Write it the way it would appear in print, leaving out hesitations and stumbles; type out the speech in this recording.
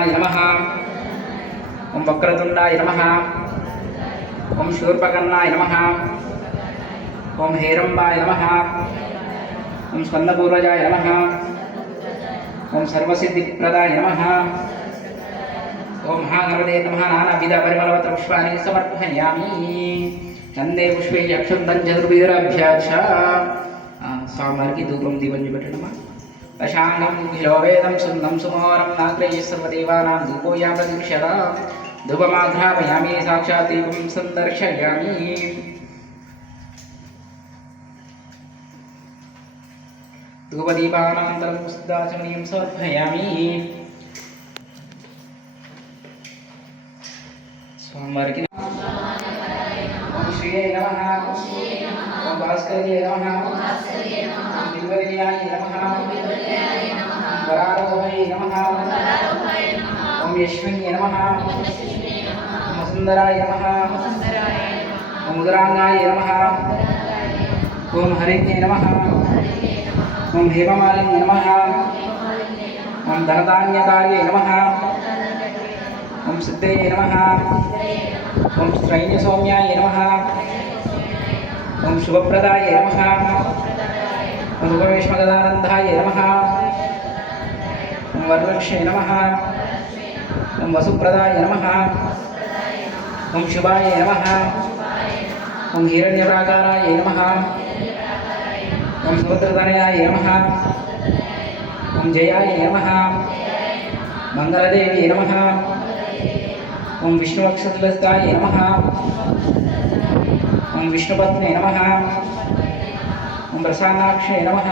वक्रतुण्डाय नमः। ओम वक्रतुण्डाय नमः। ओम शूर्पकर्णाय नमः। ओम हेरंबाय नमः। ओम स्कंदपूर्वजाय नमः। ओम सर्वसिद्धिप्रदाय नमः। ओम महागणपते नमः। नानाविध परिमलपत्र पुष्पाणि समर्पयामि। चंदे पुष्पे अक्षुंतं चतुर्विधरभ्याच्छ स्वामिवारिकी धूपं दीपं जुबेट्टडम्मा। दशांगं किलोवेदं सुन्दं सुमोहरं नाग्रह्य सर्वदेवानां धूपोऽयं प्रतिष्ठता। धूपमाघ्रापयामि साक्षात् दीपं सन्दर्शयामि। धूपदीपानान्तरं सिद्धाचमनीयं समर्पयामि। स्वामिवारिकी ओम श्रीये नमः। ओम भास्कराय नमः। ओम दिव्यदेवाय नमः। वरारोहाय नमः। ओम यश्विन्ये नमः। ओम वसुंधराय नमः। ओम उदरांगाय नमः। ओम हरिण्ये नमः। ओम हेममालिन्ये नमः। ओम धनधान्यकार्ये नमः। ओम सिद्धये नमः। ओम स्त्रैण्यसौम्याय नमः। ओम शुभप्रदाय नमः। ओम उपवेश्मगदानन्दाय नमः। ओम वरवृक्षे नमः। ओम वसुप्रदाय नमः। ओम शुभाय नमः। ओम हिरण्यप्राकाराय नमः। ओम सुभद्रतनयाय नमः। ओम जयाय नमः। मंगलदेवी नमः। ओम विष्णुवक्षस्थलाय नमः। ओम विष्णुपत्ने नमः। ओम प्रसन्नाक्षे नमः।